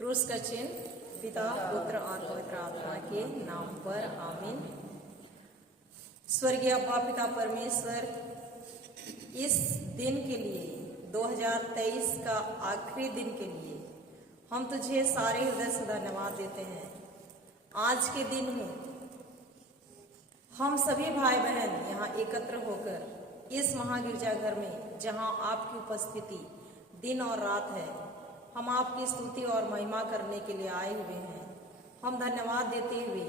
क्रूस का चिन्ह पिता पुत्र और पवित्र आत्मा के नाम पर आमीन। स्वर्गीय अब्बा पिता परमेश्वर, इस दिन के लिए 2023 का आखिरी दिन के लिए हम तुझे सारे हृदय से धन्यवाद देते हैं। आज के दिन में हम सभी भाई बहन यहाँ एकत्र होकर इस महागिरजाघर में, जहाँ आपकी उपस्थिति दिन और रात है, हम आपकी स्तुति और महिमा करने के लिए आए हुए हैं। हम धन्यवाद देते हुए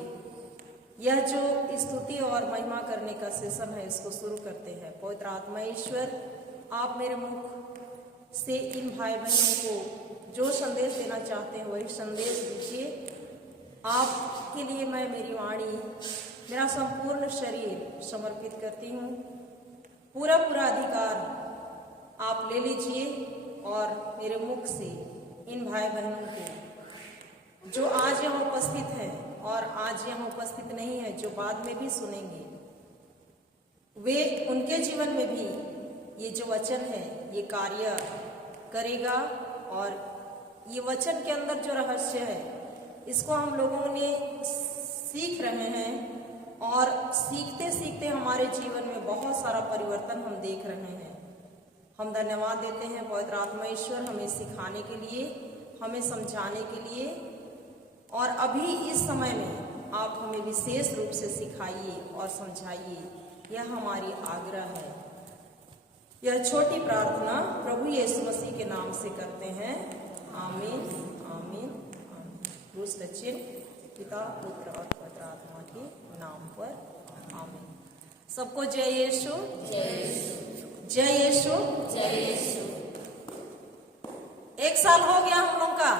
यह जो स्तुति और महिमा करने का सेशन है, इसको शुरू करते हैं। पवित्र आत्मा ईश्वर, आप मेरे मुख से इन भाई बहनों को जो संदेश देना चाहते हैं वही संदेश दीजिए। आपके लिए मैं मेरी वाणी, मेरा संपूर्ण शरीर समर्पित करती हूँ। पूरा अधिकार आप ले लीजिए और मेरे मुख से इन भाई बहनों को जो आज यहाँ उपस्थित हैं और आज यहाँ उपस्थित नहीं है, जो बाद में भी सुनेंगे, वे उनके जीवन में भी ये जो वचन है ये कार्य करेगा। और ये वचन के अंदर जो रहस्य है, इसको हम लोगों ने सीख रहे हैं और सीखते सीखते हमारे जीवन में बहुत सारा परिवर्तन हम देख रहे हैं। हम धन्यवाद देते हैं पवित्र आत्मा ईश्वर, हमें सिखाने के लिए, हमें समझाने के लिए, और अभी इस समय में आप हमें विशेष रूप से सिखाइए और समझाइए, यह हमारी आग्रह है। यह छोटी प्रार्थना प्रभु यीशु मसीह के नाम से करते हैं, आमीन आमीन आमीन। क्रूस का चिन्ह पिता पुत्र और पवित्र आत्मा के नाम पर आमीन। सबको जय यीशु, जय यीशु, जय यीशु, जय यीशु। 1 साल हो गया हम लोग का,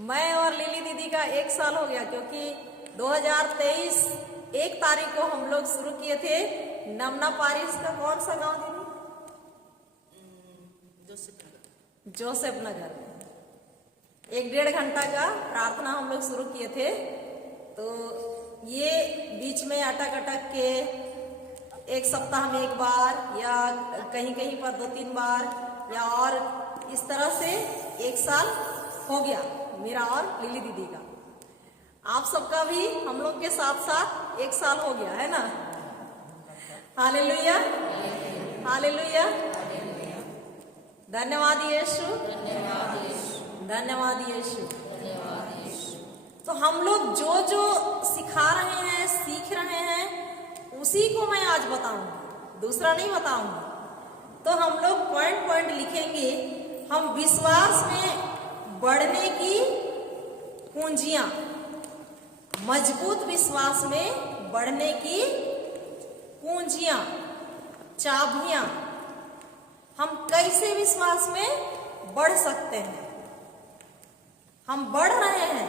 मैं और लिली दीदी का 1 साल हो गया, क्योंकि 2023 1 तारीख को हम लोग शुरू किए थे नमना पारिस का कौन सा गांव दीदी? जोसेफ नगर। 1-1.5 घंटा का प्रार्थना हम लोग शुरू किए थे। तो ये बीच में अटक के 1 सप्ताह में 1 बार या कहीं पर 2-3 बार या और इस तरह से 1 साल हो गया मेरा और लिली दीदी का। आप सबका भी हम लोग के साथ साथ 1 साल हो गया है ना। Hallelujah hallelujah. धन्यवाद यीशु, धन्यवाद यीशु। तो हम लोग जो सिखा रहे हैं, सीख रहे हैं, उसी को मैं आज बताऊंगी, दूसरा नहीं बताऊंगी। तो हम लोग पॉइंट लिखेंगे। हम विश्वास में बढ़ने की कुंजियां, मजबूत विश्वास में बढ़ने की कुंजियां, चाबियां, हम कैसे विश्वास में बढ़ सकते हैं, हम बढ़ रहे हैं,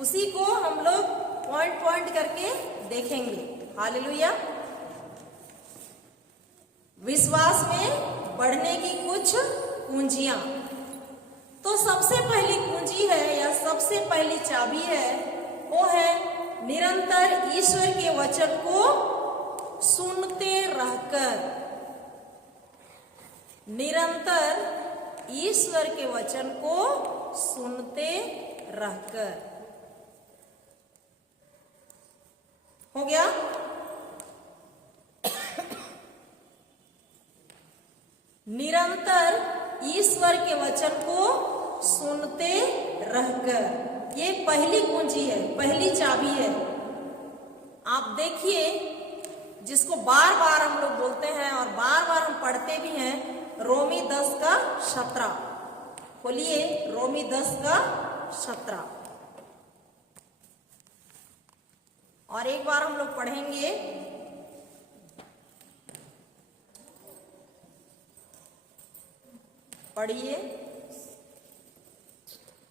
उसी को हम लोग पॉइंट करके देखेंगे। हालेलुया। विश्वास में बढ़ने की कुछ कुंजियां। तो सबसे पहली कुंजी है या सबसे पहली चाबी है, वो है निरंतर ईश्वर के वचन को सुनते रहकर। निरंतर ईश्वर के वचन को सुनते रहकर। हो गया? निरंतर ईश्वर के वचन को सुनते रहकर, ये पहली कुंजी है, पहली चाबी है। आप देखिए, जिसको बार बार हम लोग बोलते हैं और बार बार हम पढ़ते भी हैं, रोमी 10:17। बोलिए, रोमी 10:17। और एक बार हम लोग पढ़ेंगे। पढ़िए,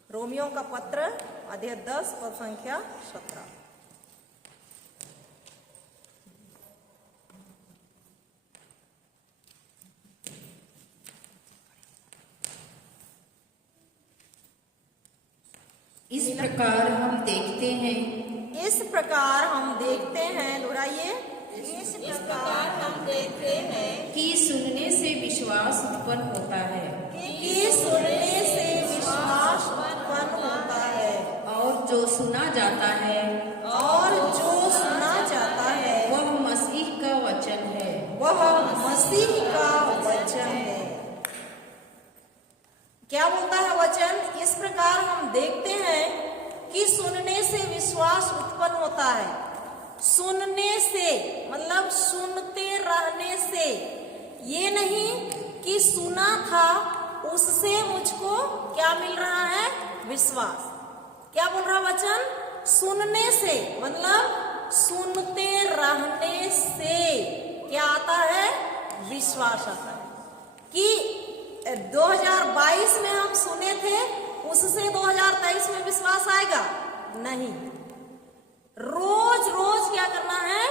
रोमियो का पत्र अध्याय 10 पद संख्या 17। इस प्रकार हम देखते हैं, इस प्रकार हम देखते हैं, दोहराइए, इस प्रकार हम देखते हैं कि सुनने से विश्वास उत्पन्न होता है, कि सुनने सुना जाता है और जो सुना जाता है वह मसीह का वचन है। वह मसीह का वचन है। क्या बोलता है वचन? इस प्रकार हम देखते हैं कि सुनने से विश्वास उत्पन्न होता है। सुनने से मतलब सुनते रहने से, ये नहीं कि सुना था उससे मुझको क्या मिल रहा है? विश्वास। क्या बोल रहा वचन? सुनने से मतलब सुनते रहने से क्या आता है? विश्वास आता है। कि 2022 में हम सुने थे, उससे 2023 में विश्वास आएगा? नहीं। रोज रोज क्या करना है?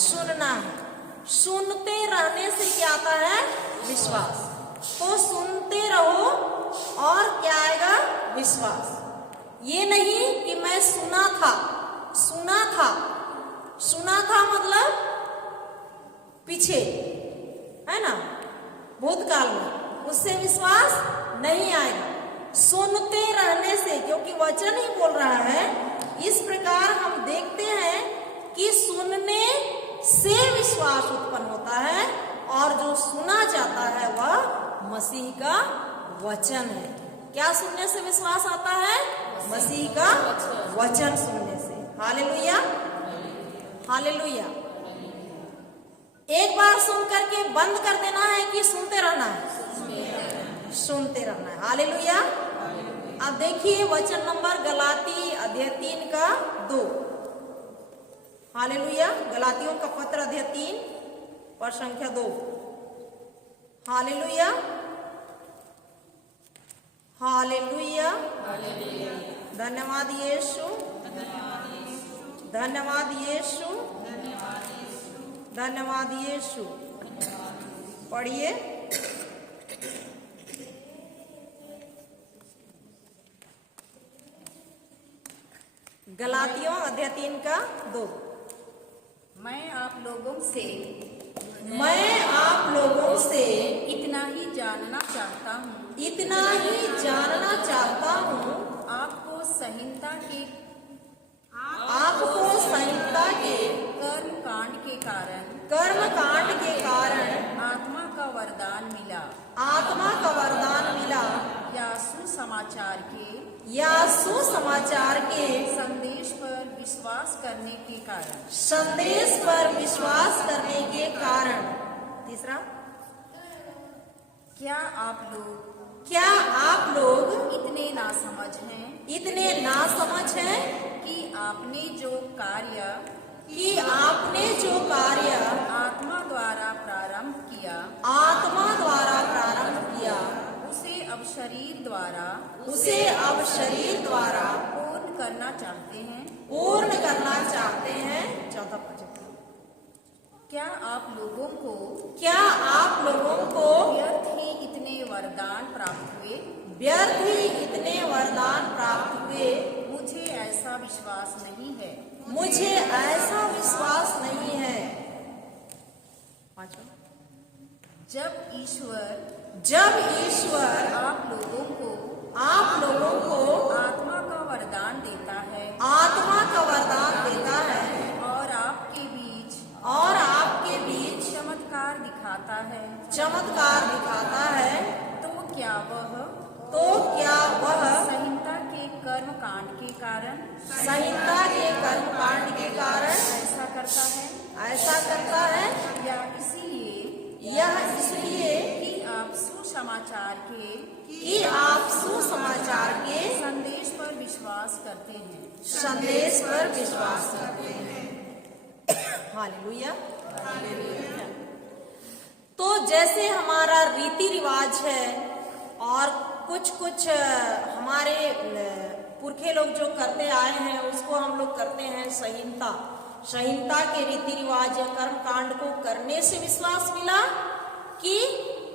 सुनना है। सुनते रहने से क्या आता है? विश्वास। तो सुनते रहो और क्या आएगा? विश्वास। ये नहीं कि मैं सुना था मतलब पीछे, है ना, भूतकाल में, उससे विश्वास नहीं आएगा। सुनते रहने से, क्योंकि वचन ही बोल रहा है। इस प्रकार हम देखते हैं कि सुनने से विश्वास उत्पन्न होता है और जो सुना जाता है वह मसीह का वचन है। क्या सुनने से विश्वास आता है? मसीह का वचन सुनने से। Hallelujah, hallelujah. एक बार सुन करके बंद कर देना है कि सुनते रहना है? सुनते रहना है। हालेलुया। अब देखिए वचन नंबर गलाती अध्याय 3 का 2। हालेलुया। गलातियों का पत्र अध्याय 3 पर संख्या 2। Hallelujah, hallelujah. धन्यवाद यीशु, धन्यवाद यीशु, धन्यवाद यीशु। पढ़िए। गलातियों अध्याय 3 का 2। मैं आप लोगों से इतना ही जानना चाहता हूँ, आपको संहिता के कर्म कांड के कारण आत्मा का वरदान मिला या सुसमाचार के संदेश पर विश्वास करने के कारण। तीसरा, क्या आप लोग इतने नासमझ हैं कि आपने जो कार्य आत्मा द्वारा प्रारंभ किया उसे अब शरीर द्वारा पूर्ण करना चाहते हैं। चौथा पद। क्या आप लोगों को व्यर्थ ही इतने वरदान प्राप्त हुए? मुझे ऐसा विश्वास नहीं है। जब ईश्वर आप लोगों को आत्मा का वरदान देता है और आपके बीच चमत्कार दिखाता है, तो क्या वह संहिता के कर्म कांड के कारण ऐसा करता है या इसलिए कि आप सुसमाचार के संदेश पर विश्वास करते हैं। हालेलुया। तो जैसे हमारा रीति रिवाज है और कुछ हमारे पुरखे लोग जो करते आए हैं उसको हम लोग करते हैं संहिता के रीति रिवाज या कर्म कांड को करने से विश्वास मिला कि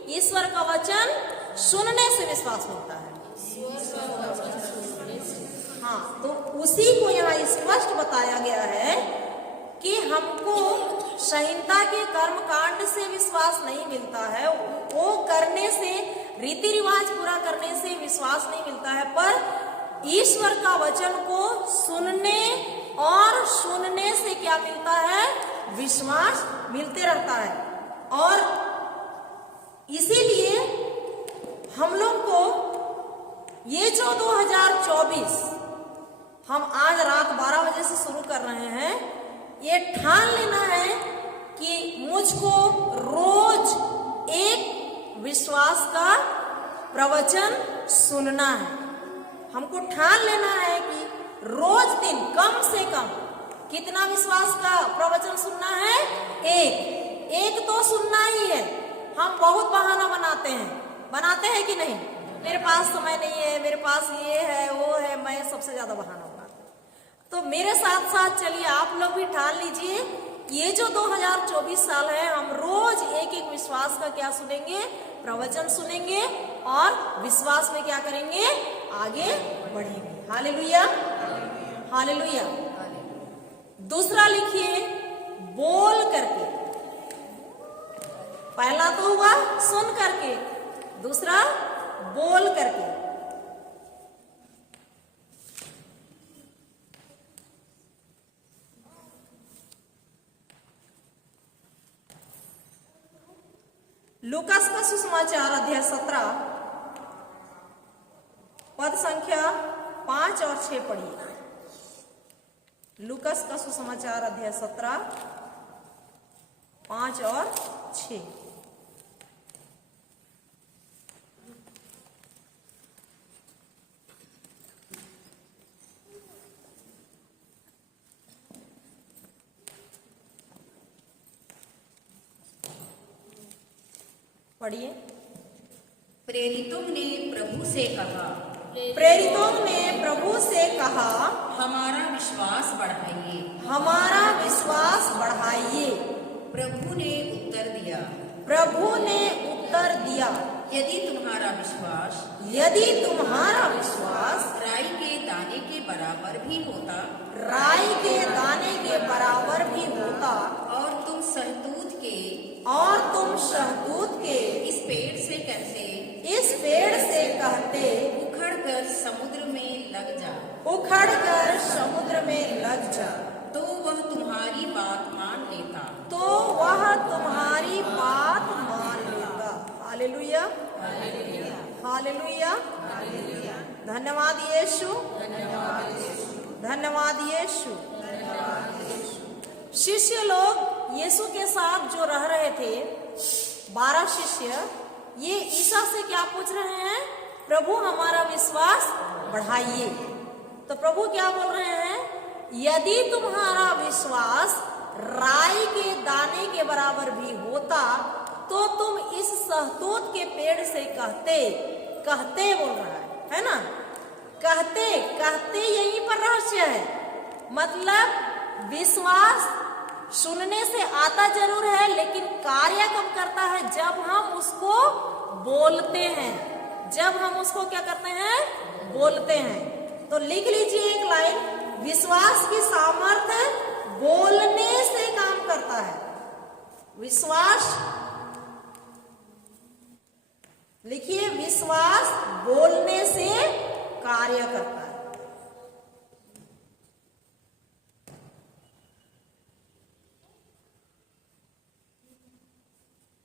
ईश्वर का वचन सुनने से विश्वास मिलता है। हाँ, तो उसी को यहाँ स्पष्ट बताया गया है कि हमको संहिता के कर्म कांड से विश्वास नहीं मिलता है, वो करने से, रीति रिवाज पूरा करने से विश्वास नहीं मिलता है, पर ईश्वर का वचन को सुनने और सुनने से क्या मिलता है? विश्वास मिलते रहता है। और इसीलिए हम लोग को ये जो 2024 हम आज रात 12 बजे से शुरू कर रहे हैं, ये ठान लेना है कि मुझको रोज एक विश्वास का प्रवचन सुनना है। हमको ठान लेना है कि रोज दिन कम से कम कितना विश्वास का प्रवचन सुनना है? एक तो सुनना ही है। हम बहुत बहाना बनाते हैं कि नहीं? मेरे पास समय नहीं है, मेरे पास ये है वो है, मैं सबसे ज्यादा बहाना बनाती हूँ। तो मेरे साथ साथ चलिए आप लोग भी ठान लीजिए, ये जो 2024 साल है हम रोज एक एक विश्वास का क्या सुनेंगे? प्रवचन सुनेंगे और विश्वास में क्या करेंगे? आगे बढ़ेंगे। Hallelujah, hallelujah. दूसरा लिखिए, बोल करके। पहला तो हुआ सुन करके, दूसरा बोल करके। लूकास का सुसमाचार अध्याय 17 पद संख्या 5 और 6 पढ़िए। लूकास का सुसमाचार अध्याय 17 5 और 6। पढ़िए। प्रेरितों ने प्रभु से कहा, प्रेरितों ने प्रभु से कहा, हमारा विश्वास बढ़ाइए, हमारा विश्वास बढ़ाइए। प्रभु ने उत्तर दिया, प्रभु ने उत्तर दिया, यदि तुम्हारा विश्वास यदि तुम्हारा विश्वास राई के दाने के बराबर भी होता, राई के दाने के बराबर भी होता, और तुम सहतूत के इस पेड़ से कहते उखड़ कर समुद्र में लग जा, उखड़कर समुद्र में लग जा, तो वह तुम्हारी बात मान लेता। हालेलुया, हालेलुया, धन्यवाद यीशु, धन्यवाद यीशु। शिष्य लोग यीशु के साथ जो रह रहे थे, 12 शिष्य, ये ईसा से क्या पूछ रहे हैं? प्रभु हमारा विश्वास बढ़ाइए। तो प्रभु क्या बोल रहे हैं? यदि तुम्हारा विश्वास राई के दाने के बराबर भी होता तो तुम इस सहतूत के पेड़ से कहते बोल रहा है ना? कहते यहीं पर रहस्य है। मतलब विश्वास सुनने से आता जरूर है, लेकिन कार्य कब करता है? जब हम उसको बोलते हैं, जब हम उसको क्या करते हैं? बोलते हैं। तो लिख लीजिए एक लाइन, विश्वास की सामर्थ्य बोलने से काम करता है। विश्वास लिखिए, विश्वास बोलने से कार्य करता है।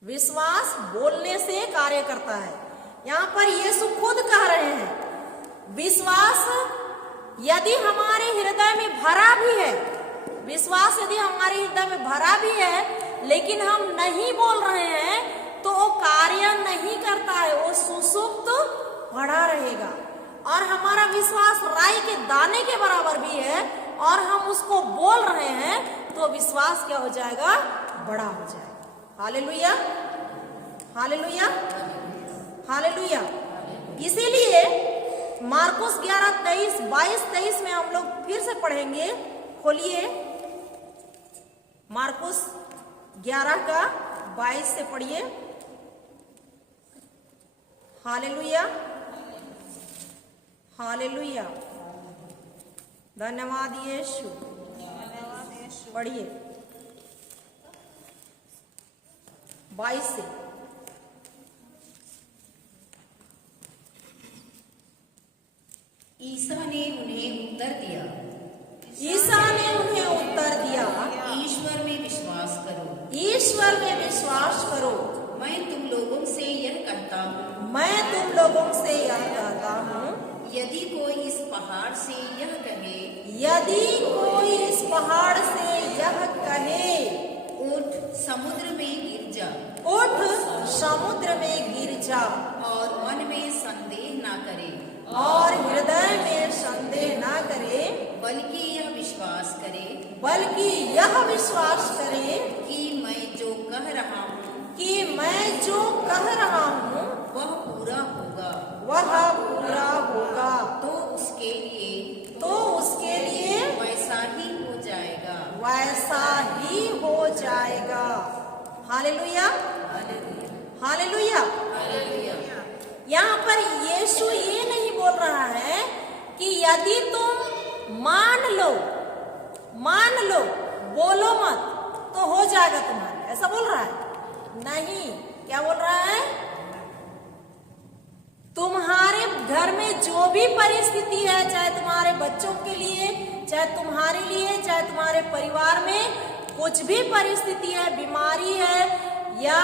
विश्वास बोलने से कार्य करता है। यहाँ पर यीशु खुद कह रहे हैं, विश्वास यदि हमारे हृदय में भरा भी है, विश्वास यदि हमारे हृदय में भरा भी है, लेकिन हम नहीं बोल रहे हैं, तो वो कार्य नहीं करता है, वो सुसुप्त पड़ा रहेगा। और हमारा विश्वास राई के दाने के बराबर भी है और हम उसको बोल रहे हैं, तो विश्वास क्या हो जाएगा? बड़ा हो जाएगा। Hallelujah, hallelujah, hallelujah. इसीलिए मार्कुस 11:23, 22-23 में हम लोग फिर से पढ़ेंगे। खोलिए मार्कुस 11 का 22 से पढ़िए। हालेलुया, हालेलुया, धन्यवाद यीशु। पढ़िए 22 से। ईसा ईसा ने उन्हें उत्तर दिया, ईसा ने उन्हें उत्तर दिया, ईश्वर में विश्वास करो। ईश्वर में विश्वास करो। मैं तुम लोगों से यह कहता हूँ, मैं तुम लोगों से यह कहता हूँ, यदि कोई इस पहाड़ से यह कहे, यदि कोई इस पहाड़ से यह कहे, उठ समुद्र में गिर जा, उठ समुद्र में गिर जा, और मन में संदेह ना करे, और हृदय में संदेह ना करे, बल्कि यह विश्वास करे बल्कि यह विश्वास करे कि मैं जो कह रहा हूँ कि मैं जो कह रहा हूँ वह पूरा होगा, वह पूरा होगा, तो उसके लिए वैसा ही हो जाएगा। वैसा ही हो जाएगा। Hallelujah, hallelujah. यहाँ पर यीशु ये नहीं बोल रहा है कि यदि तुम मान लो, बोलो मत तो हो जाएगा तुम्हारा, ऐसा बोल रहा है? नहीं, क्या बोल रहा है? तुम्हारे घर में जो भी परिस्थिति है, चाहे तुम्हारे बच्चों के लिए, चाहे तुम्हारे लिए, चाहे तुम्हारे परिवार में कुछ भी परिस्थिति है, बीमारी है या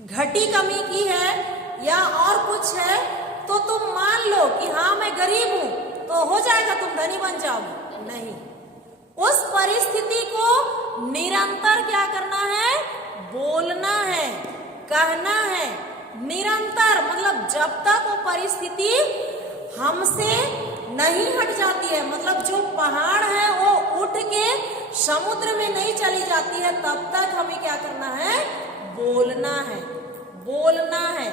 घटी कमी की है या और कुछ है, तो तुम मान लो कि हाँ मैं गरीब हूं तो हो जाएगा, तुम धनी बन जाओगे। नहीं, उस परिस्थिति को निरंतर क्या करना है? बोलना है, कहना है निरंतर। मतलब जब तक वो परिस्थिति हमसे नहीं हट जाती है, मतलब जो पहाड़ है वो उठ के समुद्र में नहीं चली जाती है, तब तक हमें क्या करना है? बोलना है, बोलना है,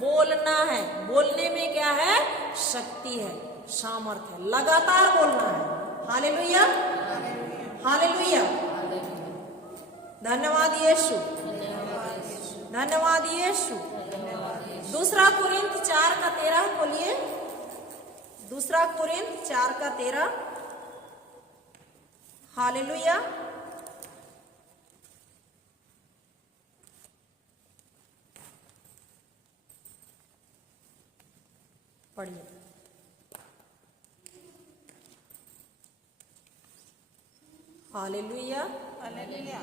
बोलना है। बोलने में क्या है? शक्ति है, सामर्थ्य है, लगातार बोलना है। Hallelujah, hallelujah. धन्यवाद यीशु, धन्यवाद यीशु। दूसरा कुरिन्थ 4:13 खोलिए। दूसरा कुरिन्थ 4:13। हालेलुया। पढ़िए। Hallelujah, hallelujah.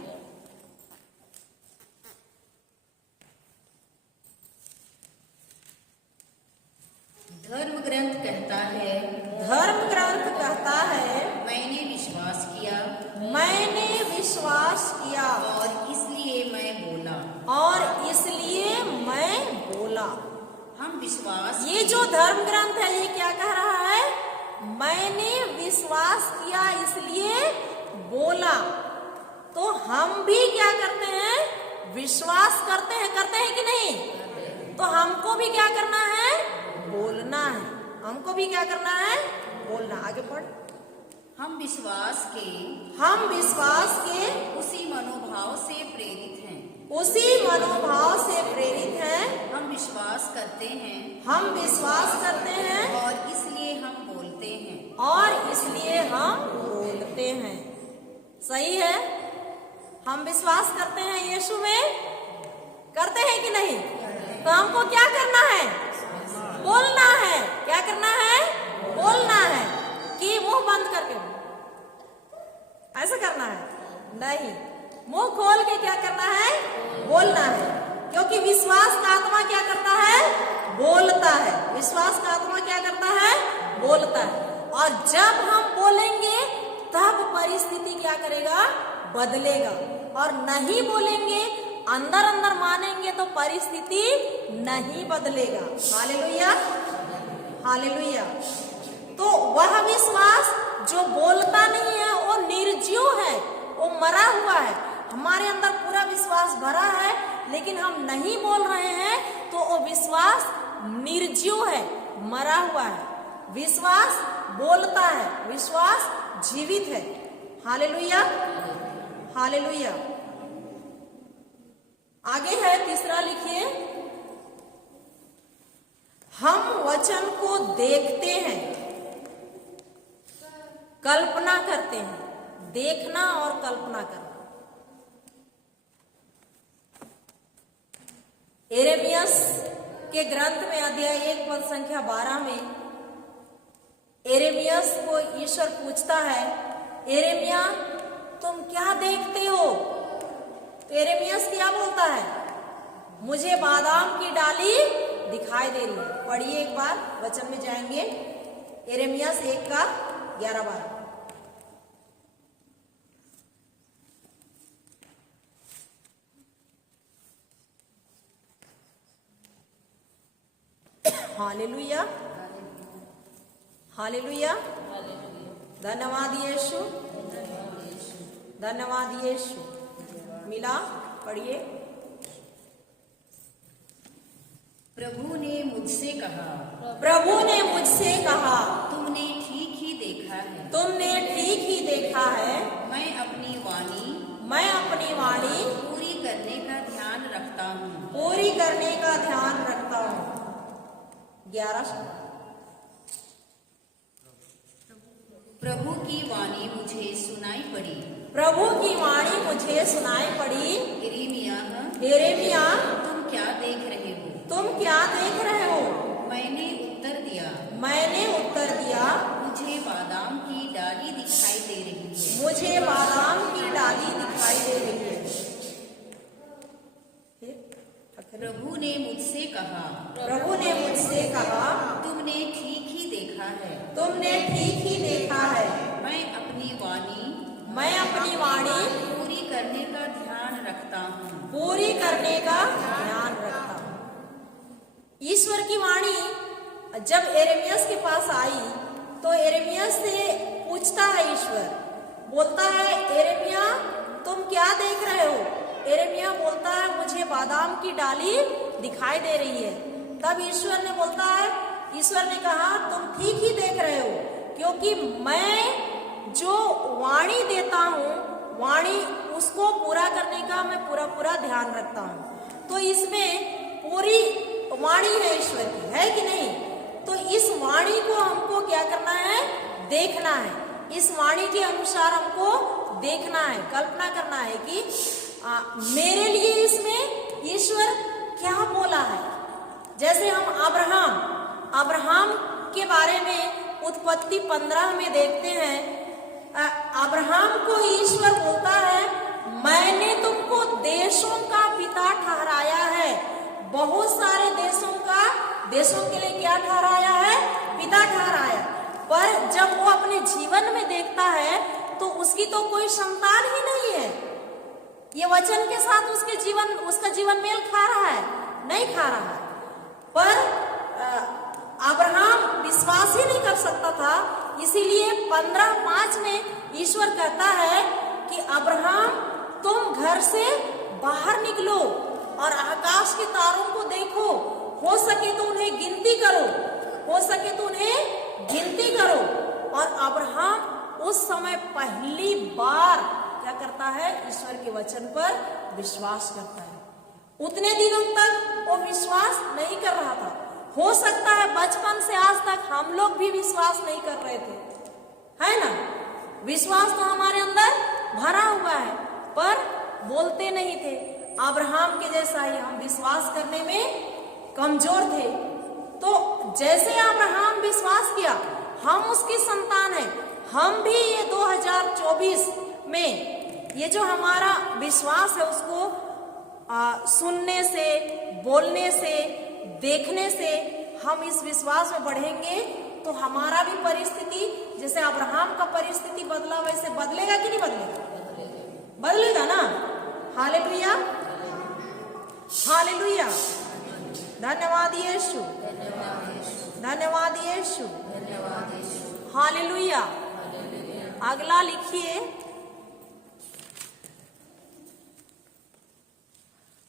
धर्म ग्रंथ कहता है, धर्म ग्रंथ कहता है, मैंने विश्वास किया, मैंने विश्वास किया और इसलिए मैं बोला, और इसलिए मैं बोला। हम विश्वास, ये जो धर्म ग्रंथ है ये क्या कह रहा है? मैंने विश्वास किया इसलिए बोला। तो हम भी क्या करते हैं? विश्वास करते हैं कि नहीं? तो हमको भी क्या करना है? बोलना है। हमको भी क्या करना है? बोलना। आगे पढ़। हम विश्वास के उसी मनोभाव से प्रेरित हैं, उसी मनोभाव से प्रेरित हैं। हम विश्वास करते हैं, हम विश्वास करते हैं और इसलिए हम बोलते हैं, और इसलिए हम बोलते हैं। सही है। हम विश्वास करते हैं यीशु में, करते हैं कि नहीं? तो हमको क्या करना है? बोलना है। क्या करना है? बोलना है। कि मुंह बंद करके ऐसा करना है? नहीं, मुंह खोल के क्या करना है? बोलना है। क्योंकि विश्वास का आत्मा क्या करता है? बोलता है। विश्वास का आत्मा क्या करता है? बोलता है। और जब हम बोलेंगे तब परिस्थिति क्या करेगा? बदलेगा। और नहीं बोलेंगे, अंदर अंदर मानेंगे तो परिस्थिति नहीं बदलेगा। Hallelujah, hallelujah. तो वह विश्वास जो बोलता नहीं है वो निर्जीव है, वो मरा हुआ है। हमारे अंदर पूरा विश्वास भरा है लेकिन हम नहीं बोल रहे हैं, तो वो विश्वास निर्जीव है, मरा हुआ है। विश्वास बोलता है, विश्वास जीवित है। Hallelujah, hallelujah. आगे है तीसरा, लिखिए। हम वचन को देखते हैं, कल्पना करते हैं। देखना और कल्पना करना। यिर्मयाह के ग्रंथ में अध्याय 1 पद संख्या 12 में यिर्मयाह को ईश्वर पूछता है, यिर्मयाह तुम क्या देखते हो? तो यिर्मयाह क्या बोलता है? मुझे बादाम की डाली दिखाई दे रही है। पढ़िए एक बार, वचन में जाएंगे, यिर्मयाह 1 का 11-12। हालेलुया, हालेलुया, धन्यवाद यीशु, धन्यवाद यीशु। मिला, पढ़िए। प्रभु ने मुझसे कहा, प्रभु ने मुझसे कहा, तुमने ठीक ही देखा है, तुमने ठीक ही देखा है, मैं अपनी वाणी पूरी करने का ध्यान रखता हूँ, पूरी करने का ध्यान रखता हूँ। 11। प्रभु की वाणी मुझे सुनाई पड़ी, प्रभु की वाणी मुझे सुनाई पड़ी, यिर्मयाह तुम क्या देख रहे हो? तुम क्या देख रहे हो? मैंने उत्तर दिया, मुझे बादाम की डाली दिखाई दे रही है, मुझे बादाम की डाली दिखाई दे रही है। प्रभु ने मुझसे कहा, प्रभु ने मुझसे कहा, तुमने ठीक ही देखा है, तुमने ठीक ही देखा है, मैं अपनी वाणी पूरी करने का ध्यान रखता हूँ, पूरी करने का ध्यान रखता हूँ। ईश्वर की वाणी जब यिर्मयाह के पास आई तो यिर्मयाह से पूछता है, ईश्वर बोलता है, यिर्मयाह तुम क्या देख रहे हो? यिर्मयाह बोलता है, मुझे बादाम की डाली दिखाई दे रही है। तब ईश्वर ने कहा, तुम ठीक ही देख रहे हो, क्योंकि मैं जो वाणी देता हूँ, वाणी उसको पूरा करने का मैं पूरा ध्यान रखता हूँ। तो इसमें पूरी वाणी है ईश्वर की, है कि नहीं? तो इस वाणी को हमको क्या करना है? देखना है। इस वाणी के अनुसार हमको देखना है, कल्पना करना है कि मेरे लिए इसमें ईश्वर क्या बोला है। जैसे हम अब्राहम के बारे में उत्पत्ति 15 में देखते हैं। अब्राहम को ईश्वर बोलता है, मैंने तुमको देशों का पिता ठहराया है। बहुत सारे देशों के लिए क्या ठहराया है? पिता ठहराया। पर जब वो अपने जीवन में देखता है तो उसकी तो कोई संतान ही नहीं है। ये वचन के साथ उसका जीवन मेल खा रहा है? नहीं खा रहा है। पर अब्राहम विश्वास ही नहीं कर सकता था, इसीलिए 15:5 में ईश्वर कहता है कि अब्राहम तुम घर से बाहर निकलो और आकाश के तारों को देखो, हो सके तो उन्हें गिनती करो। और अब्राहम उस समय पहली बार क्या करता है? ईश्वर के वचन पर विश्वास करता है। उतने दिनों तक वो विश्वास नहीं कर रहा था। हो सकता है बचपन से आज तक हम लोग भी विश्वास नहीं कर रहे थे, है ना? विश्वास तो हमारे अंदर भरा हुआ है, पर बोलते नहीं थे। अब्राहम के जैसा ही हम विश्वास करने में कमजोर थे। तो जैसे अब्राहम विश्वास किया, हम उसकी संतान हैं। हम भी ये 2024 में ये जो हमारा विश्वास है उसको सुनने से, बोलने से, देखने से हम इस विश्वास में बढ़ेंगे तो हमारा भी परिस्थिति जैसे अब्राहम का परिस्थिति बदला वैसे बदलेगा कि नहीं बदलेगा? बदलेगा ना। Hallelujah, hallelujah. धन्यवाद यीशु, धन्यवाद यीशु, हालेलुया। अगला लिखिए,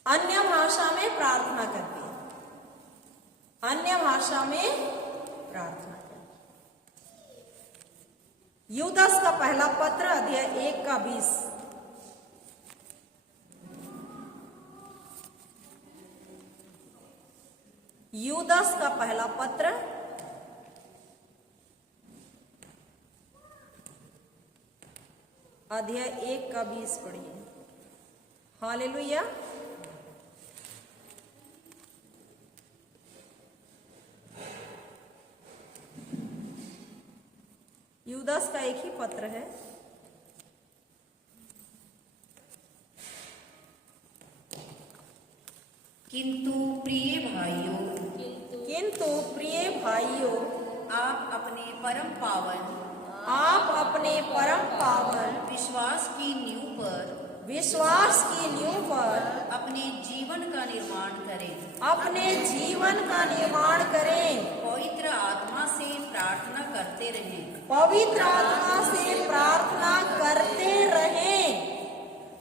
अन्य भाषा में प्रार्थना करते हैं। अन्य भाषा में प्रार्थना करते। यूदास का पहला पत्र अध्याय 1 का 20। यूदास का पहला पत्र अध्याय 1 का 20 पढ़िए। हालेलुया। यूदास का एक ही पत्र है। किंतु प्रिय भाइयों, आप अपने परम पावन विश्वास की नींव पर अपने जीवन का निर्माण करें। पवित्र आत्मा से प्रार्थना करते रहें।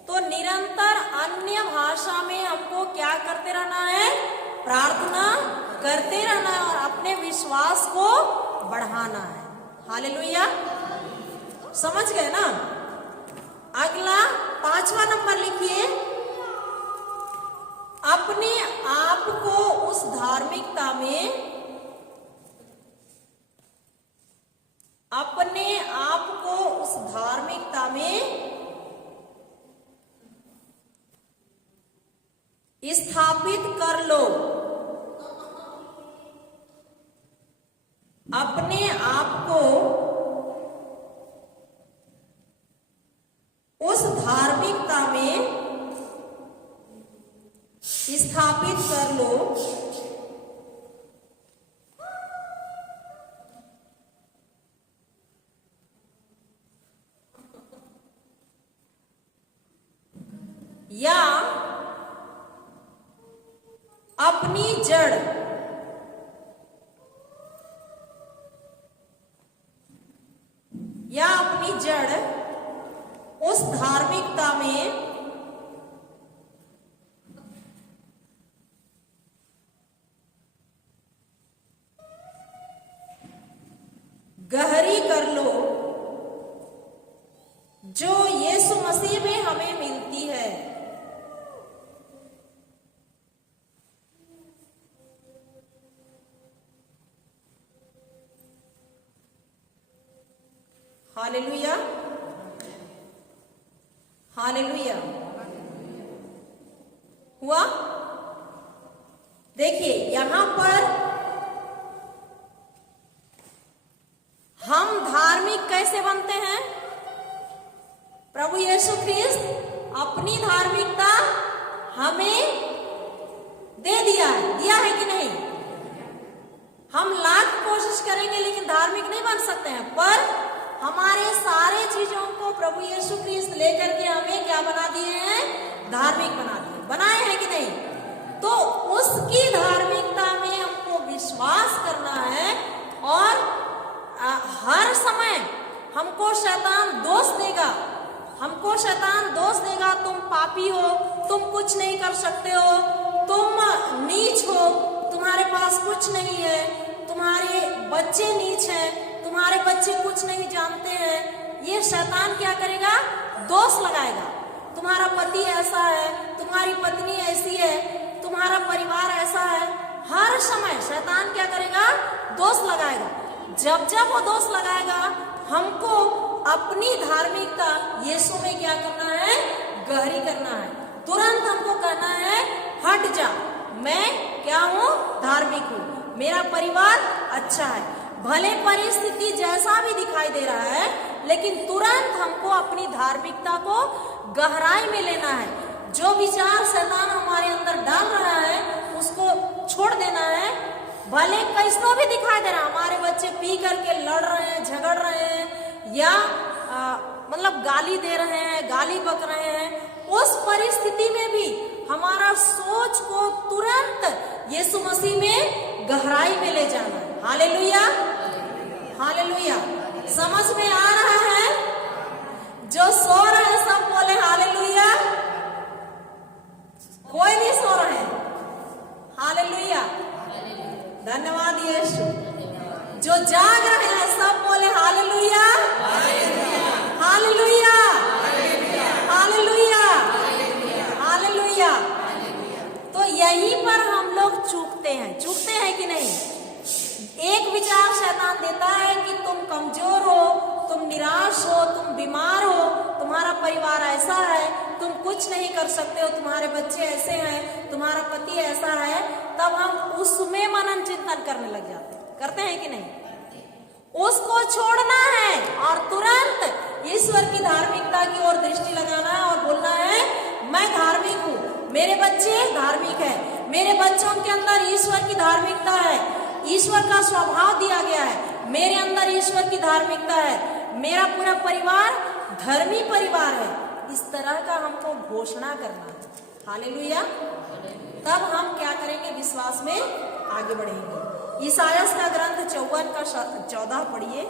तो निरंतर अन्य भाषा में हमको क्या करते रहना है? प्रार्थना करते रहना है और अपने विश्वास को बढ़ाना है। हालेलुया, समझ गए ना? अगला 5वां नंबर लिखिए, अपने आप को उस धार्मिकता में स्थापित कर लो। अपने आप को उस धार्मिकता में स्थापित कर लो या अपनी जड़ उस धार्मिकता में गहरी कर लो, जो यीशु मसीह में हमें मिलती है। Hallelujah, hallelujah. हुआ? देखिए यहां पर हम धार्मिक कैसे बनते हैं? प्रभु यीशु ख्रिस्त अपनी धार्मिकता हमें दे दिया है कि नहीं? हम लाख कोशिश करेंगे लेकिन धार्मिक नहीं बन सकते हैं, पर हमारे सारे चीजों को प्रभु यीशु ख्रिस्त लेकर के हमें क्या बना दिए हैं? धार्मिक बना दिए। बनाए हैं कि नहीं? तो उसकी धार्मिकता में हमको विश्वास करना है और हर समय हमको शैतान दोष देगा, तुम पापी हो, तुम कुछ नहीं कर सकते हो, तुम नीच हो, तुम्हारे पास कुछ नहीं है, तुम्हारे बच्चे नीच हैं, तुम्हारे बच्चे कुछ नहीं जानते हैं। ये शैतान क्या करेगा? दोष लगाएगा। तुम्हारा पति ऐसा है, तुम्हारी पत्नी ऐसी है, तुम्हारा परिवार ऐसा है। हर समय शैतान क्या करेगा? दोष लगाएगा। जब वो दोष लगाएगा, हमको अपनी धार्मिकता यीशु में क्या करना है? गहरी करना है। तुरंत हमको कहना है, हट जा, मैं क्या हूँ? धार्मिक हूँ, मेरा परिवार अच्छा है। भले परिस्थिति जैसा भी दिखाई दे रहा है, लेकिन तुरंत हमको अपनी धार्मिकता को गहराई में लेना है। जो विचार शैतान हमारे अंदर डाल रहा है उसको छोड़ देना है। भले कैसो भी दिखाई दे रहा है, हमारे बच्चे पी करके लड़ रहे हैं, झगड़ रहे हैं, या मतलब गाली दे रहे हैं, गाली बक रहे हैं, उस परिस्थिति में भी हमारा सोच को तुरंत यीशु मसीह में गहराई में ले जाना है। Hallelujah, hallelujah. समझ में आ रहा है? जो सो रहे हैं सब बोले हालेलुया। कोई नहीं सो रहे हैं? हालेलुया, धन्यवाद यीशु। जो जाग रहे हैं सब बोले हालेलुया, हालेलुया, हालेलुया, हालेलुया। तो यहीं पर हम लोग चूकते हैं कि नहीं? एक विचार शैतान देता है कि तुम कमजोर हो, तुम निराश हो, तुम बीमार हो, तुम्हारा परिवार ऐसा है, तुम कुछ नहीं कर सकते हो, तुम्हारे बच्चे ऐसे हैं, तुम्हारा पति ऐसा है। तब हम उसमें मनन चिंतन करने लग जाते हैं। करते हैं कि नहीं? उसको छोड़ना है और तुरंत ईश्वर की धार्मिकता की ओर दृष्टि लगाना है और बोलना है मैं धार्मिक हूँ, मेरे बच्चे धार्मिक है, मेरे बच्चों के अंदर ईश्वर की धार्मिकता है, ईश्वर का स्वभाव दिया गया है, मेरे अंदर ईश्वर की धार्मिकता है, मेरा पूरा परिवार धर्मी परिवार है। इस तरह का हमको घोषणा करना है। हालेलुया। तब हम क्या करेंगे? विश्वास में आगे बढ़ेंगे। ईसायास का ग्रंथ 54 का 14 पढ़िए।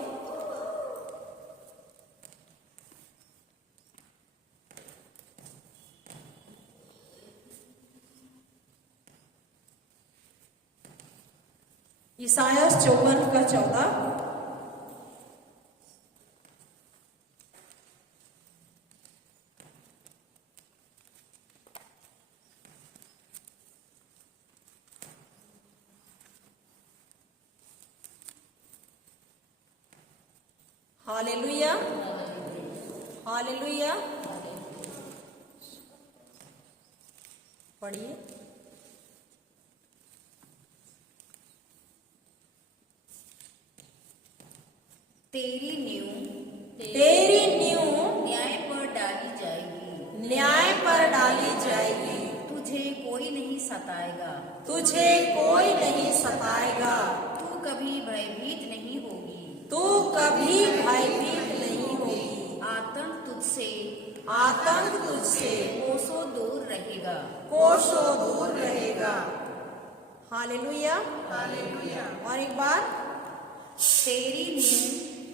ईसायास 54 का 14। Hallelujah, hallelujah. पढ़िए। तेरी नींव न्याय पर डाली जाएगी, न्याय पर डाली जाएगी। तुझे कोई नहीं सताएगा, तुझे कोई नहीं सताएगा। तू कभी भयभीत नहीं होगी, तू कभी भयभीत नहीं होगी। आतंक तुझसे कोसों दूर रहेगा, कोसों दूर रहेगा। Hallelujah, hallelujah. और एक बार,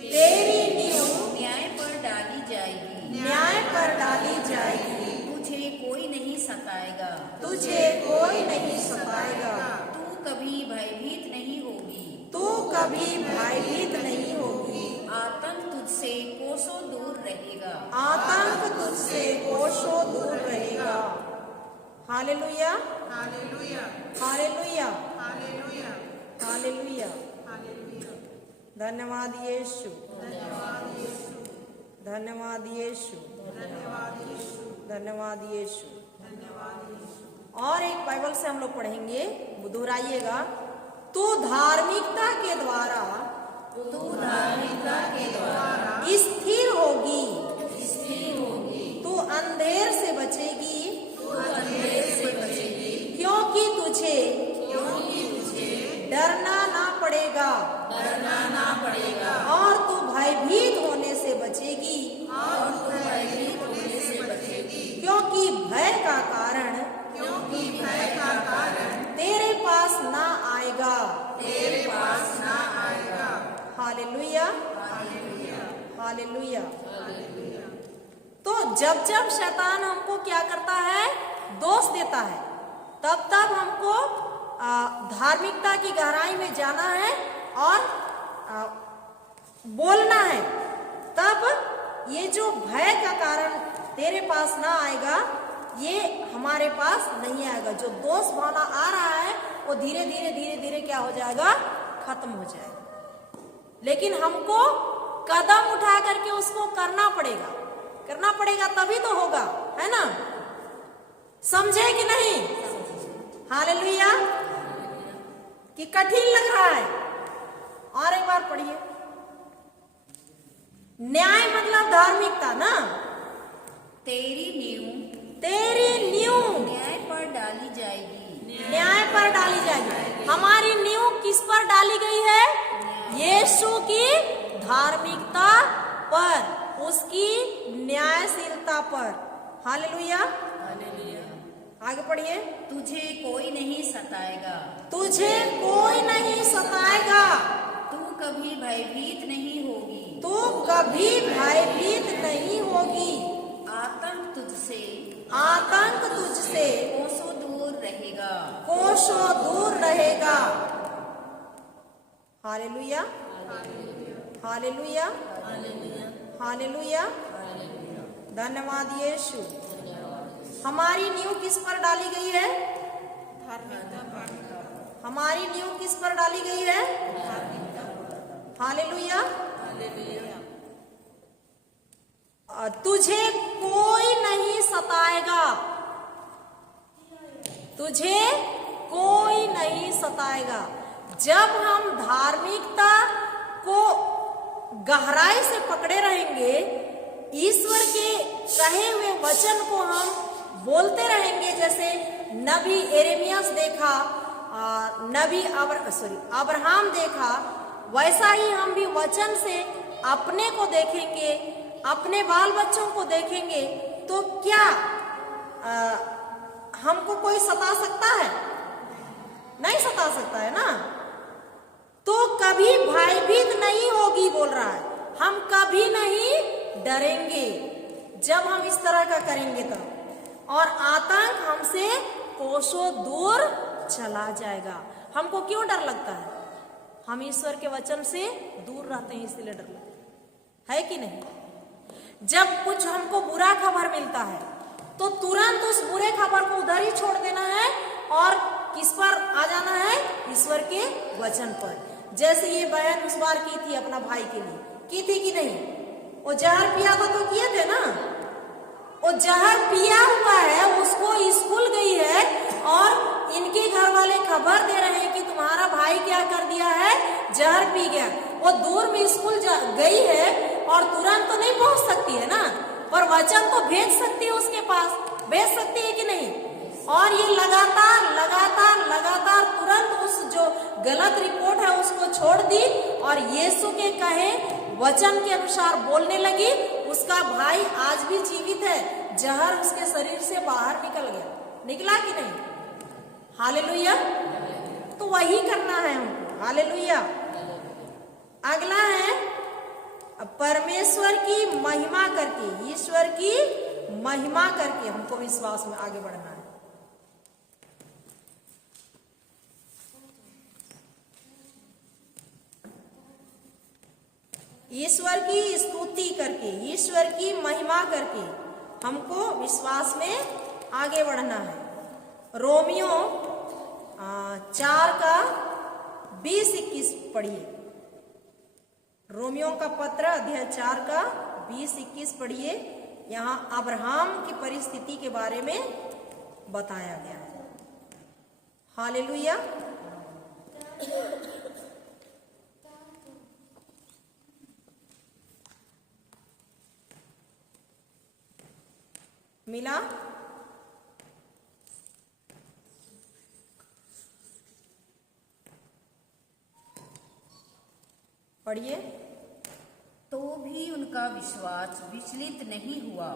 तेरी नींव न्याय पर डाली जाएगी, न्याय पर डाली जाएगी। तुझे कोई नहीं सताएगा, तुझे कोई नहीं सताएगा। तू कभी भयभीत नहीं होगी, तू कभी भयभीत नहीं होगी। आतंक तुझसे कोसों दूर रहेगा, आतंक तुझसे कोसों दूर रहेगा। Hallelujah, hallelujah, hallelujah, hallelujah, hallelujah. Hallelujah. धन्यवाद यीशु, धन्यवाद यीशु, धन्यवाद यीशु, धन्यवाद यीशु, धन्यवाद यीशु। धन्यवाद यीशु। और एक बाइबल से हम लोग पढ़ेंगे, दोहराइएगा। तू धार्मिकता के द्वारा स्थिर होगी, तू अंधेर से बचेगी, क्योंकि तुझे डरना ना पड़ेगा, और तू भयभीत होने से बचेगी, क्योंकि भय का कारण तेरे पास ना आएगा, हालेलुया, हालेलुया। तो जब जब शैतान हमको क्या करता है? दोष देता है, तब तब हमको धार्मिकता की गहराई में जाना है और बोलना है। तब ये जो भय का कारण तेरे पास ना आएगा, ये हमारे पास नहीं आएगा। जो दोष भावना आ रहा है वो धीरे धीरे धीरे धीरे क्या हो जाएगा? खत्म हो जाएगा। लेकिन हमको कदम उठा करके उसको करना पड़ेगा, तभी तो होगा, है ना? समझे कि नहीं? हालेलुया। कि कठिन लग रहा है? और एक बार पढ़िए। न्याय मतलब धार्मिकता ना। तेरी नींव न्याय पर डाली जाएगी, न्याय पर डाली जाएगी। हमारी नींव किस पर डाली गई है? यीशु की धार्मिकता पर, उसकी न्यायशीलता पर। हालेलुया, आगे पढ़िए। तुझे कोई नहीं सताएगा, तुझे कोई नहीं सताएगा, तू कभी भयभीत नहीं होगी, तू कभी भयभीत नहीं होगी। आतंक तुझसे कोसों दूर रहेगा, हालेलुया, हालेलुया, हालेलुया। धन्यवाद यीशु। हमारी नींव किस पर डाली गई है? हमारी नींव किस पर डाली गई है? हालेलुया। तुझे कोई नहीं सताएगा, तुझे कोई नहीं सताएगा। जब हम धार्मिकता को गहराई से पकड़े रहेंगे, ईश्वर के कहे हुए वचन को हम बोलते रहेंगे, जैसे नबी यिर्मयाह देखा, नबी अब्राहम देखा, वैसा ही हम भी वचन से अपने को देखेंगे, अपने बाल बच्चों को देखेंगे, तो क्या हमको कोई सता सकता है? नहीं सता सकता है ना। तो कभी भयभीत नहीं होगी, बोल रहा है, हम कभी नहीं डरेंगे जब हम इस तरह का करेंगे तब, और आतंक हमसे कोसों दूर चला जाएगा। हमको क्यों डर लगता है? हम ईश्वर के वचन से दूर रहते हैं, इसलिए डर लगता है कि नहीं? जब कुछ हमको बुरा खबर मिलता है तो तुरंत उस बुरे खबर को उधर ही छोड़ देना है और किस पर आ जाना है? ईश्वर के वचन पर। जैसे ये बहन उस बार की थी अपना भाई के लिए, की थी कि नहीं? वो जहर पिया था तो किए थे ना। वो जहर पिया हुआ है, उसको स्कूल गई है और इनके घर वाले खबर दे रहे हैं कि तुम्हारा भाई क्या कर दिया है, जहर पी गया। वो दूर में स्कूल गई है और तुरंत तो नहीं पहुंच सकती है ना, पर वचन तो भेज सकती है, उसके पास भेज सकती है कि नहीं? और ये लगातार लगातार लगातार तुरंत उस जो गलत रिपोर्ट है उसको छोड़ दी और यीशु के कहे वचन के अनुसार बोलने लगी। उसका भाई आज भी जीवित है, जहर उसके शरीर से बाहर निकल गया। निकला कि नहीं? हालेलुया। तो वही करना है हमको। हालेलुया। अगला है परमेश्वर की महिमा करके, ईश्वर की महिमा करके हमको विश्वास में आगे बढ़ना है। ईश्वर की स्तुति करके, ईश्वर की महिमा करके हमको विश्वास में आगे बढ़ना है। रोमियो 4 का 20-21 पढ़िए। रोमियो का पत्र अध्याय 4 का 20-21 पढ़िए। यहाँ अब्राहम की परिस्थिति के बारे में बताया गया है। हालेलुया। मिला? पढ़िए। तो भी उनका विश्वास विचलित नहीं हुआ।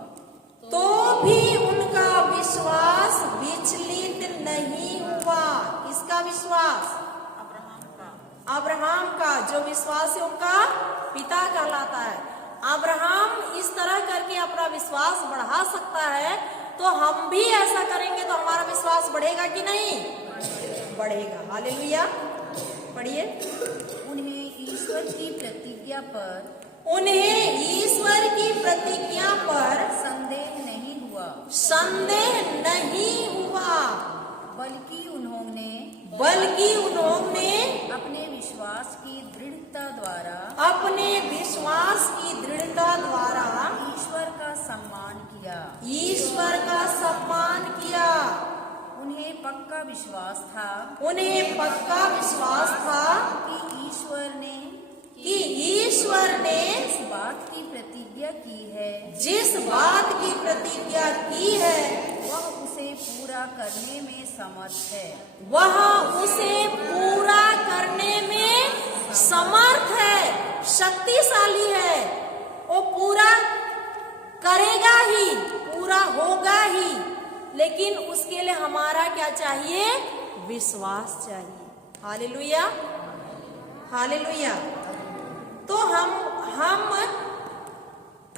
तो भी उनका विश्वास विचलित नहीं हुआ। किसका विश्वास? अब्राहम का। जो विश्वास है उनका पिता कहलाता है। अब्राहम इस तरह करके अपना विश्वास बढ़ा सकता है, तो हम भी ऐसा करेंगे तो हमारा विश्वास बढ़ेगा कि नहीं? बढ़ेगा। हालेलुया। पढ़िए। उन्हें ईश्वर की प्रतिज्ञा पर संदेह नहीं हुआ, बल्कि उन्होंने अपने विश्वास की दृढ़ता द्वारा ईश्वर का सम्मान किया। उन्हें पक्का विश्वास था कि ईश्वर ने जिस बात की प्रतिज्ञा की है वह उसे पूरा करने में समर्थ है, शक्तिशाली है। वो पूरा करेगा ही, पूरा होगा ही, लेकिन उसके लिए हमारा क्या चाहिए? विश्वास चाहिए। हालेलुया। हालेलुया। तो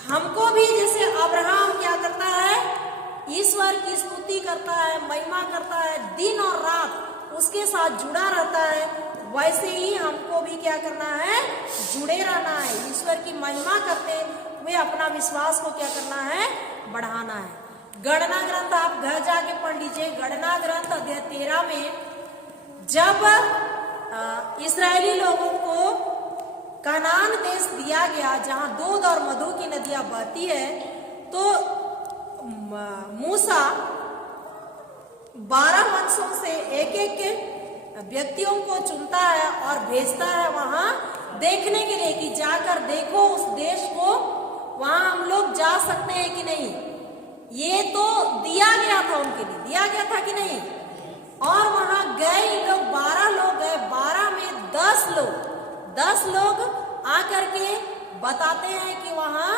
हमको भी जैसे अब्राहम क्या करता है? ईश्वर की स्तुति करता है, महिमा करता है, दिन और रात उसके साथ जुड़ा रहता है, वैसे ही हमको भी क्या करना है? जुड़े रहना है। ईश्वर की महिमा करते हुए अपना विश्वास को क्या करना है? बढ़ाना है। गणना ग्रंथ आप घर जाके पढ़ लीजिए। गणना ग्रंथ अध्याय 13 में जब इस्राएली लोगों को कनान देश दिया गया, जहां दूध और मधु की नदियां बहती है, तो मूसा 12 वंशों से एक व्यक्तियों को चुनता है और भेजता है वहां देखने के लिए कि जाकर देखो उस देश को, वहां हम लोग जा सकते हैं कि नहीं। ये तो दिया गया था उनके लिए, दिया गया था कि नहीं। और वहां गए इन लोग, 12 लोग गए, 12 में 10 लोग आकर के बताते हैं कि वहां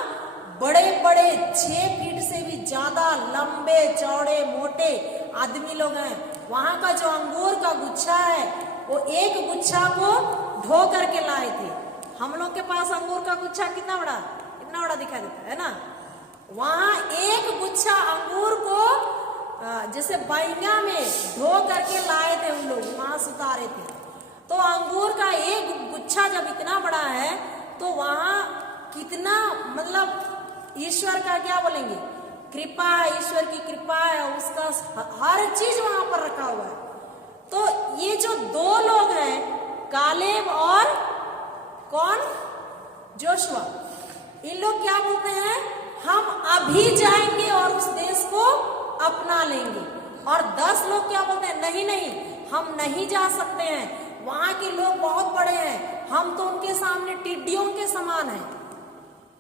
बड़े बड़े 6 फीट से भी ज्यादा लंबे चौड़े मोटे आदमी लोग हैं। वहां का जो अंगूर का गुच्छा है वो एक गुच्छा को ढो करके लाए थे। हम लोग के पास अंगूर का गुच्छा कितना बड़ा, इतना बड़ा दिखाई देता है ना। वहां एक गुच्छा अंगूर को जैसे बैगा में ढो करके लाए थे उन लोग, वहां से उतारे थे। तो अंगूर का एक गुच्छा जब इतना बड़ा है तो वहां कितना, मतलब ईश्वर का क्या बोलेंगे, कृपा है, ईश्वर की कृपा है, उसका हर चीज वहां पर रखा हुआ है। तो ये जो 2 लोग हैं, कालेब और कौन, जोशुआ, इन लोग क्या बोलते हैं, हम अभी जाएंगे और उस देश को अपना लेंगे। और 10 लोग क्या बोलते हैं, नहीं नहीं, हम नहीं जा सकते हैं, वहां के लोग बहुत बड़े हैं, हम तो उनके सामने टिड्डियों के समान हैं।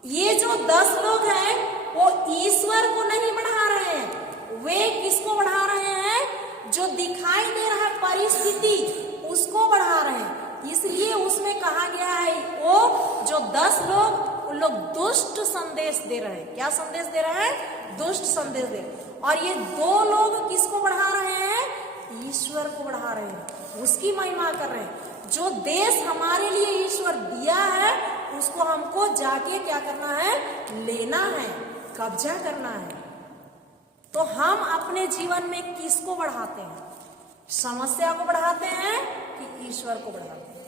ये जो 10 लोग हैं वो ईश्वर को नहीं बढ़ा रहे हैं, वे किसको बढ़ा रहे हैं, जो दिखाई दे रहा है परिस्थिति उसको बढ़ा रहे हैं। इसलिए उसमें कहा गया है वो जो 10 लोग, उन लोग दुष्ट संदेश दे रहे हैं। क्या संदेश दे रहे हैं, दुष्ट संदेश दे रहे हैं। और ये 2 लोग किसको बढ़ा रहे हैं, ईश्वर को बढ़ा रहे हैं, उसकी महिमा कर रहे हैं। जो देश हमारे लिए ईश्वर दिया है उसको हमको जाके क्या करना है, लेना है, कब्जा करना है। तो हम अपने जीवन में किसको बढ़ाते हैं, समस्या को बढ़ाते हैं कि ईश्वर को बढ़ाते हैं।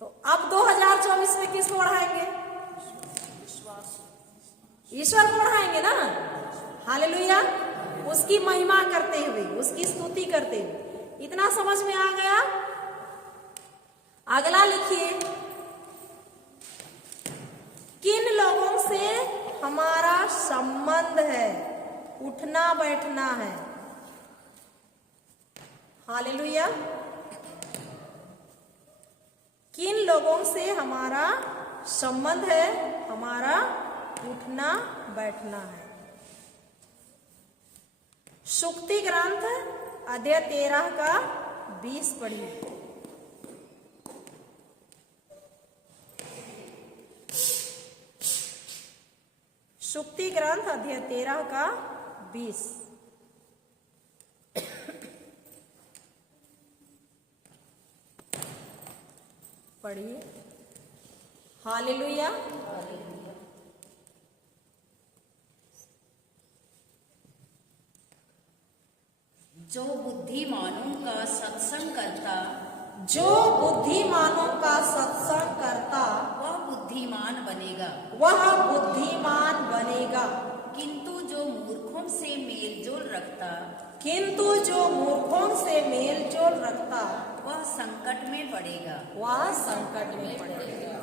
तो अब 2024 में किसको बढ़ाएंगे, ईश्वर को बढ़ाएंगे ना। हालेलुया, उसकी महिमा करते हुए, उसकी स्तुति करते हुए। इतना समझ में आ गया। अगला लिखिए, किन लोगों से हमारा संबंध है, उठना बैठना है। हालेलुया, किन लोगों से हमारा संबंध है, हमारा उठना बैठना है। सुक्ति ग्रंथ अध्याय 13 का 20 पढ़िए। सुक्ति ग्रंथ अध्याय 13 का 20 पढ़िए। हालेलुया, जो बुद्धिमानों का सत्संग करता, जो बुद्धिमानों का सत्संग करता वह बुद्धिमान बनेगा, वह बुद्धिमान बनेगा। किंतु जो मूर्खों से मेलजोल रखता, किंतु जो मूर्खों से मेलजोल रखता वह संकट में पड़ेगा, वह संकट में पड़ेगा।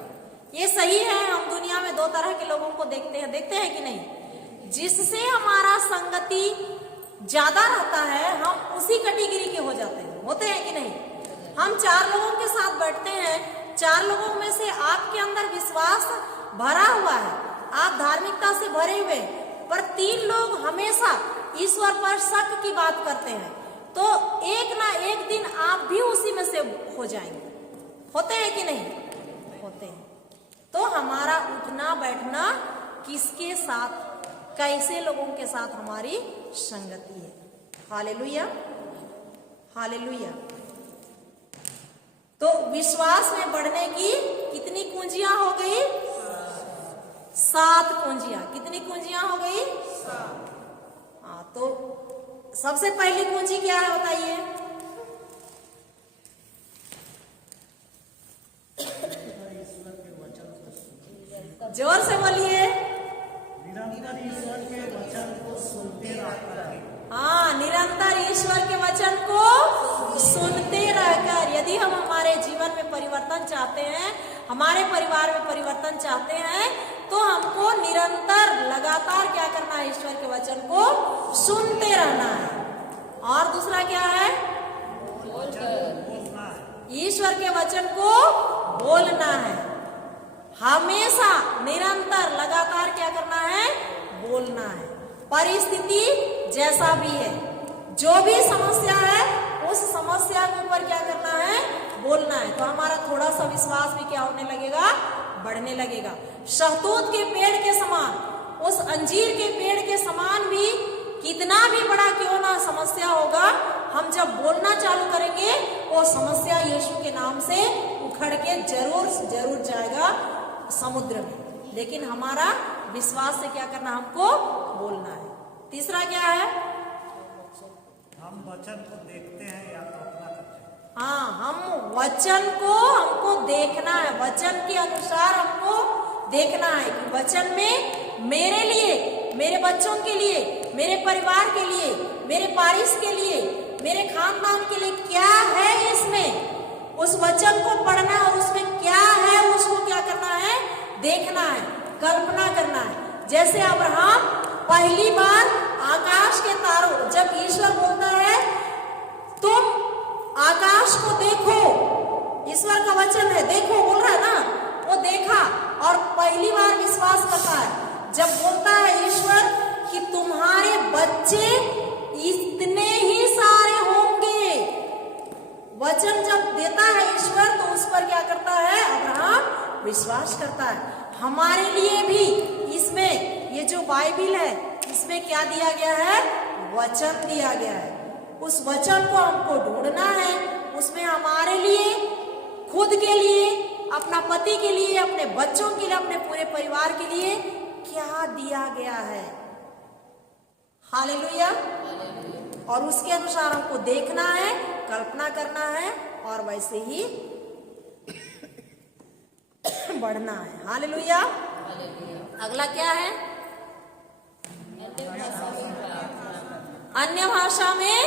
ये सही है। हम दुनिया में 2 तरह के लोगों को देखते हैं कि नहीं। जिससे हमारा संगति ज्यादा रहता है हम उसी कैटेगरी के हो जाते हैं, होते हैं कि नहीं। हम 4 लोगों के साथ बैठते हैं, 4 लोगों में से आपके अंदर विश्वास भरा हुआ है, आप धार्मिकता से भरे हुए, पर 3 लोग हमेशा ईश्वर पर शक की बात करते हैं, तो एक ना एक दिन आप भी उसी में से हो जाएंगे। होते हैं कि नहीं, होते हैं। तो हमारा उठना बैठना किसके साथ, कैसे लोगों के साथ हमारी संगति है। Hallelujah, hallelujah. तो विश्वास में बढ़ने की कितनी कुंजियां हो गई, 7 कुंजियां। कितनी कुंजियां हो गई, 7। हाँ, तो सबसे पहली कुंजी क्या है बताइए। जोर से बोलिए। निरंतर ईश्वर के वचन को सुनते रहकर। हाँ, निरंतर ईश्वर के वचन को सुनते रहकर। यदि हम हमारे जीवन में परिवर्तन चाहते हैं, हमारे परिवार में परिवर्तन चाहते हैं, तो हमको निरंतर लगातार क्या करना है, ईश्वर के वचन को सुनते रहना है। और दूसरा क्या है, ईश्वर के वचन को बोलना है, हमेशा निरंतर लगातार क्या करना है, बोलना है। परिस्थिति जैसा भी है, जो भी समस्या है, उस समस्या के ऊपर क्या करना है, बोलना है। तो हमारा थोड़ा सा विश्वास भी क्या होने लगेगा, बढ़ने लगेगा। शहतूत के पेड़ के समान, उस अंजीर के पेड़ के समान भी कितना भी बड़ा क्यों ना समस्या होगा, हम जब बोलना चालू करेंगे वो समस्या यीशु के नाम से उखड़ के जरूर जाएगा समुद्र में। लेकिन हमारा विश्वास से क्या करना, हमको बोलना है। तीसरा क्या है, हम वचन को देखते हैं या कल्पना करते हैं। हाँ, हम वचन को हमको देखना है, वचन के अनुसार हमको देखना है कि वचन में मेरे लिए, मेरे बच्चों के लिए, मेरे परिवार के लिए, मेरे पारिश के लिए, मेरे खानदान के लिए क्या है इसमें। उस वचन को पढ़ना है और उसमें क्या है उसको क्या करना है, देखना है, कल्पना करना है। जैसे अब्राहम पहली बार आकाश के तारों, जब ईश्वर बोलता है तुम आकाश को देखो, ईश्वर का वचन है, देखो बोल रहा है ना, वो देखा और पहली बार विश्वास करता है। जब बोलता है ईश्वर कि तुम्हारे बच्चे इतने ही सारे होंगे, वचन जब देता है ईश्वर तो उस पर क्या करता है, अब्राहम विश्वास करता है। हमारे लिए भी इसमें ये जो बाइबिल है इसमें क्या दिया गया है, वचन दिया गया है। उस वचन को हमको ढूंढना है, उसमें हमारे लिए, खुद के लिए, अपना पति के लिए, अपने बच्चों के लिए, अपने पूरे परिवार के लिए क्या दिया गया है। हालेलुया। और उसके अनुसार हमको देखना है, कल्पना करना है और वैसे ही बढ़ना है। हालेलुया। अगला क्या है, अन्य भाषा में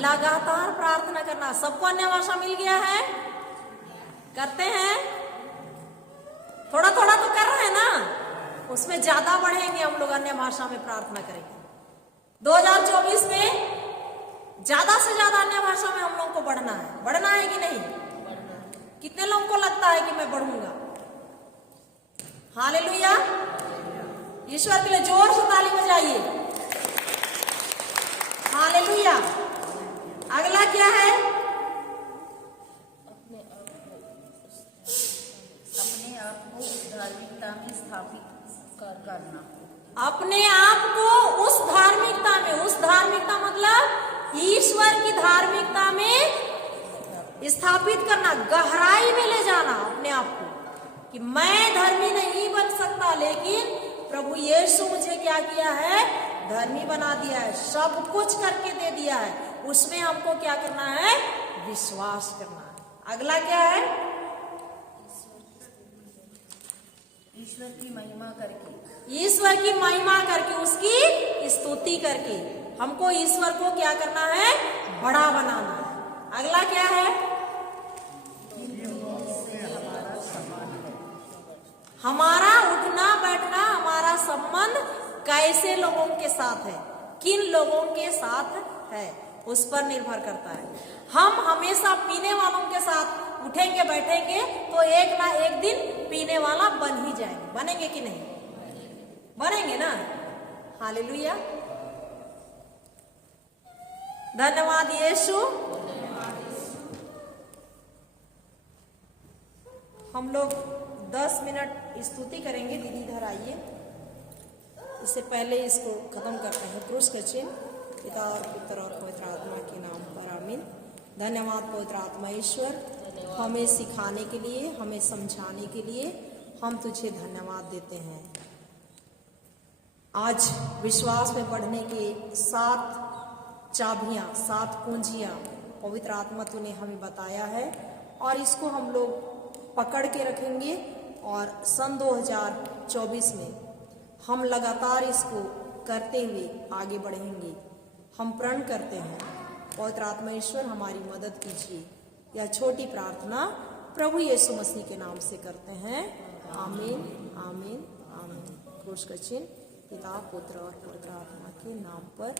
लगातार प्रार्थना करना। सबको अन्य भाषा मिल गया है, करते हैं, थोड़ा थोड़ा तो कर रहे हैं ना, उसमें ज्यादा बढ़ेंगे हम लोग, अन्य भाषा में प्रार्थना करेंगे। 2024 में ज्यादा से ज्यादा अन्य भाषा में हम लोग को बढ़ना है कि नहीं? कितने लोगों को लगता है कि मैं बढ़ूंगा? हालेलुया। ईश्वर के लिए जोर से ताली बजाइए। हालेलुया। अगला क्या है, अपने आप को धार्मिकता में स्थापित करना। अपने आप को उस धार्मिकता में, उस धार्मिकता मतलब ईश्वर की धार्मिकता में स्थापित करना, गहराई में ले जाना अपने आप को कि मैं धर्मी नहीं बन सकता, लेकिन प्रभु यीशु मुझे क्या किया है, धर्मी बना दिया है, सब कुछ करके दे दिया है। उसमें हमको क्या करना है, विश्वास करना है। अगला क्या है, ईश्वर की महिमा करके, ईश्वर की महिमा करके, उसकी स्तुति करके हमको ईश्वर को क्या करना है, बड़ा बनाना है। अगला क्या है, हमारा उठना बैठना, हमारा संबंध कैसे लोगों के साथ है, किन लोगों के साथ है, उस पर निर्भर करता है। हम हमेशा पीने वालों के साथ उठेंगे बैठेंगे तो एक ना एक दिन पीने वाला बन ही जाएंगे। बनेंगे कि नहीं? बनेंगे ना। हालेलुया। धन्यवाद यीशु। हम लोग 10 मिनट स्तुति करेंगे। दीदी इधर आइए। इससे पहले इसको खत्म करते हैं। क्रूस का चिन्ह। पिता और पुत्र और पवित्र आत्मा के नाम पर आमीन। धन्यवाद पवित्र आत्मा ईश्वर, हमें सिखाने के लिए, हमें समझाने के लिए हम तुझे धन्यवाद देते हैं। आज विश्वास में बढ़ने के 7 चाबियां, 7 कुंजियां पवित्र आत्मा तूने हमें बताया है और इसको हम लोग पकड़ के रखेंगे और सन 2024 में हम लगातार इसको करते हुए आगे बढ़ेंगे। हम प्रण करते हैं पवित्र आत्मा ईश्वर हमारी मदद कीजिए। यह छोटी प्रार्थना प्रभु यीशु मसीह के नाम से करते हैं। आमीन आमीन आमीन। क्रूस का चिन्ह पिता पुत्र और पवित्र आत्मा के नाम पर